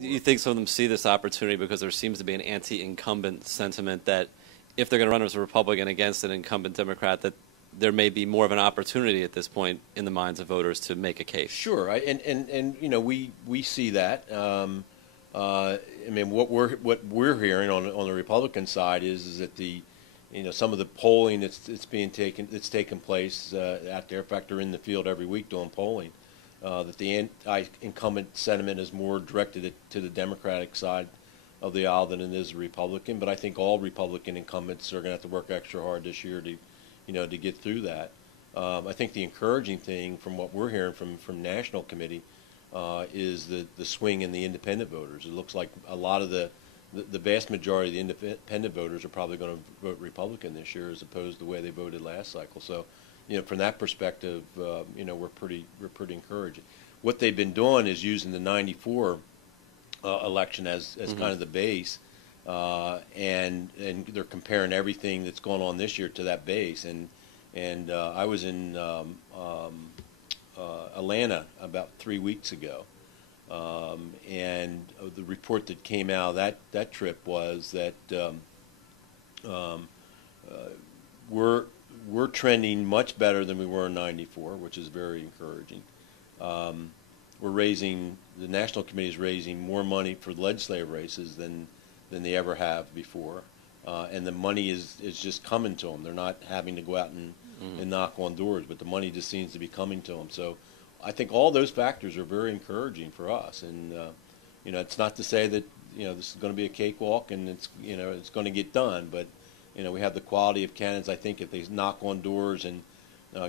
you think some of them see this opportunity because there seems to be an anti-incumbent sentiment that if they're going to run as a Republican against an incumbent Democrat, that there may be more of an opportunity at this point in the minds of voters to make a case? Sure, and you know, we see that. I mean, what we're hearing on the Republican side is that some of the polling that's taken place out there. In fact, they're in the field every week doing polling. That the anti-incumbent sentiment is more directed to the Democratic side of the aisle than it is the Republican. But I think all Republican incumbents are going to have to work extra hard this year to get through that. I think the encouraging thing from what we're hearing from National Committee is the swing in the independent voters. It looks like a lot of the vast majority of the independent voters are probably going to vote Republican this year as opposed to the way they voted last cycle. So, from that perspective, we're pretty encouraged. What they've been doing is using the '94 election as kind of the base, and they're comparing everything that's going on this year to that base. And I was in Atlanta about 3 weeks ago, and the report that came out of that trip was that we're trending much better than we were in '94, which is very encouraging. The National Committee is raising more money for legislative races than they ever have before, and the money is just coming to them. They're not having to go out and knock on doors, but the money just seems to be coming to them. So I think all those factors are very encouraging for us. And it's not to say that this is going to be a cakewalk and it's going to get done, but we have the quality of candidates. I think if they knock on doors and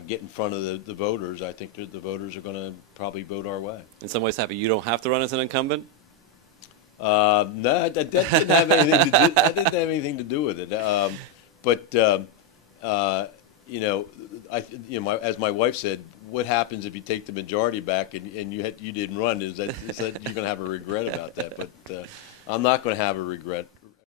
get in front of the voters, I think the voters are going to probably vote our way. In some ways, Happy, you don't have to run as an incumbent? No, that didn't have anything to do. That didn't have anything to do with it. As my wife said, what happens if you take the majority back and you didn't run? Is that you're going to have a regret about that? But I'm not going to have a regret.